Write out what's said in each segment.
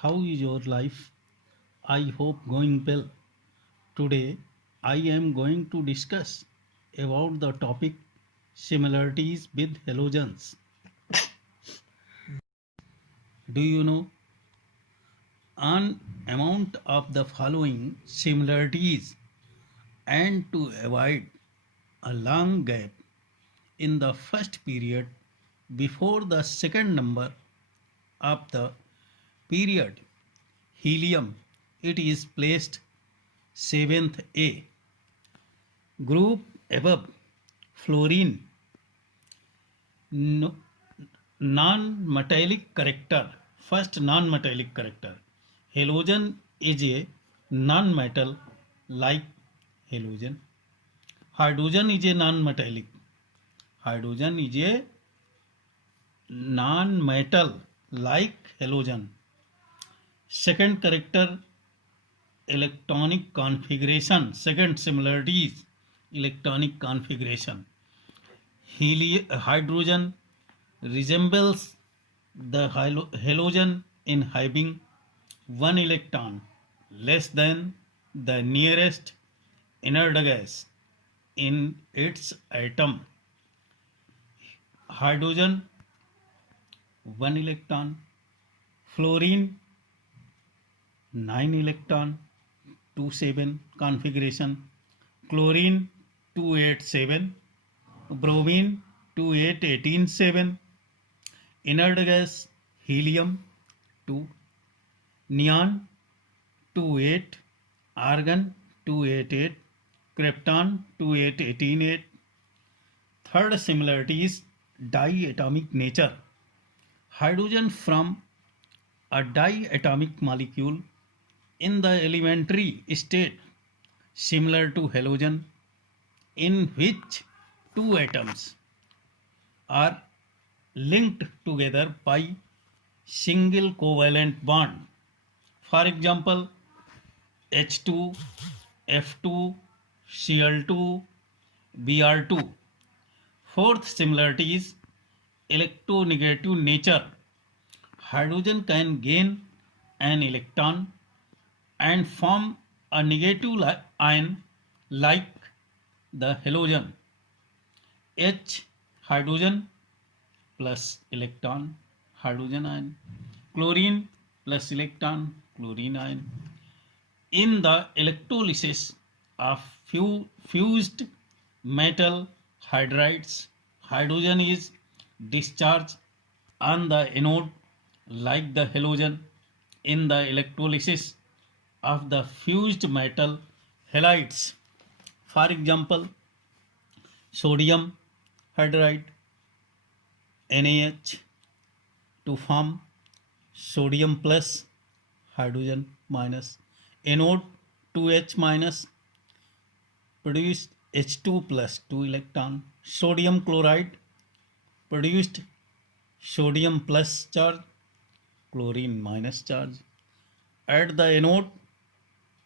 How is your life? I hope going well. Today I am going to discuss about the topic similarities with halogens. Do you know an amount of the following similarities and to avoid a long gap in the first period before the second number of the period helium it is placed 7th A. Group above fluorine no, non-metallic character. First non-metallic character. Halogen is a non-metal like halogen. Hydrogen is a non-metallic. Hydrogen is a non-metal like halogen. Second character electronic configuration. Second similarity is electronic configuration. Hydrogen resembles the halogen in having one electron less than the nearest inert gas in its atom. Hydrogen 1 electron, fluorine 9 electron 27 configuration, chlorine 287, bromine 28187, inert gas helium 2, neon 28, argon 288, krypton 28188. Third similarity is diatomic nature. Hydrogen from a diatomic molecule in the elementary state similar to halogen in which two atoms are linked together by single covalent bond. For example, H2, F2, Cl2, Br2. Fourth similarity is electronegative nature. Hydrogen can gain an electron and form a negative ion like the halogen. H hydrogen plus electron hydrogen ion, chlorine plus electron chlorine ion. In the electrolysis of fused metal hydrides, hydrogen is discharged on the anode like the halogen in the electrolysis of the fused metal halides. For example, sodium hydride NaH to form sodium plus hydrogen minus, anode 2H minus produced H2 plus 2 electron, sodium chloride produced sodium plus charge, chlorine minus charge. At the anode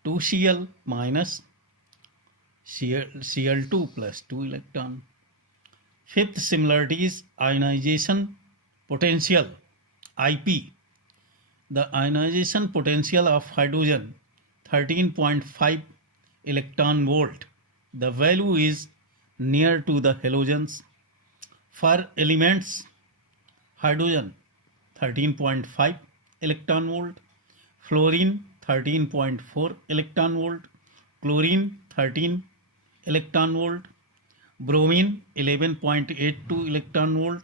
2Cl minus Cl2 plus 2 electron. Fifth similarity is ionization potential IP. The ionization potential of hydrogen 13.5 electron volt. The value is near to the halogens. For elements hydrogen 13.5 electron volt, fluorine 13.4 electron volt, chlorine 13 electron volt, bromine 11.82 electron volt,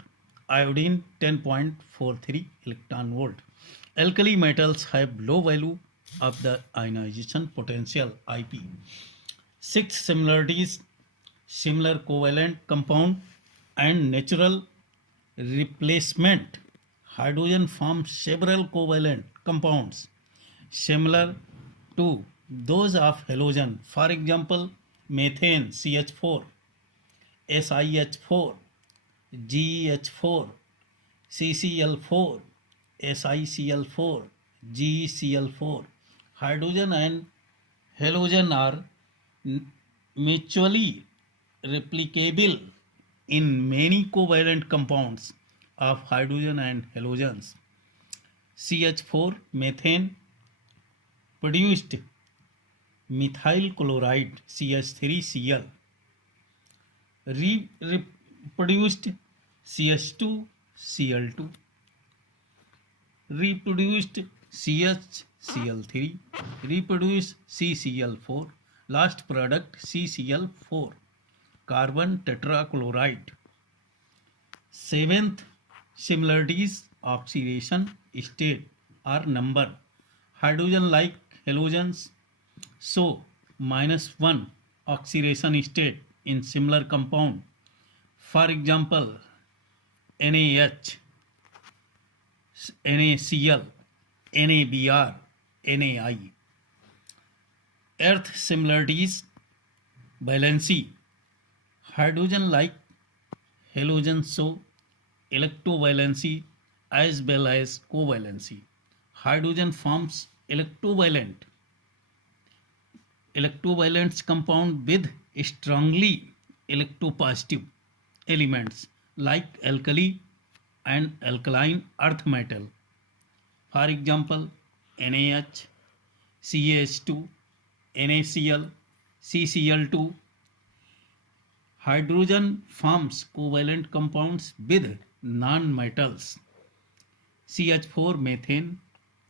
iodine 10.43 electron volt. Alkali metals have low value of the ionization potential IP. Sixth similarities, similar covalent compound and natural replacement. Hydrogen forms several covalent compounds similar to those of halogen. For example, methane CH4, SiH4, GeH4, CCl4, SiCl4, GeCl4. Hydrogen and halogen are mutually replicable in many covalent compounds of hydrogen and halogens. CH4 methane produced methyl chloride CH3Cl reproduced CH2Cl2 reproduced CHCl3 reproduced CCl4 last product CCl4 carbon tetrachloride. Seventh, similarities oxidation state are number. Hydrogen like halogens show -1 oxidation state in similar compound. For example, NaH, NaCl, NaBr, NaI. Earth similarities valency. Hydrogen like halogens show electrovalency as well as covalency. Hydrogen forms electrovalent compound with strongly electropositive elements like alkali and alkaline earth metal. For example, NaH, CH2, NaCl, CCl2. Hydrogen forms covalent compounds with non-metals. CH4 methane,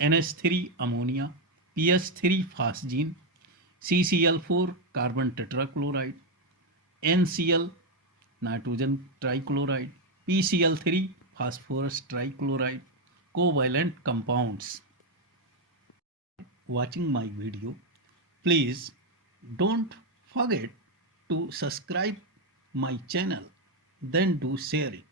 NH3 ammonia, PH3 phosgene, CCl4 carbon tetrachloride, NCl nitrogen trichloride, PCl3 phosphorus trichloride, covalent compounds. Watching my video, please don't forget to subscribe my channel, then do share it.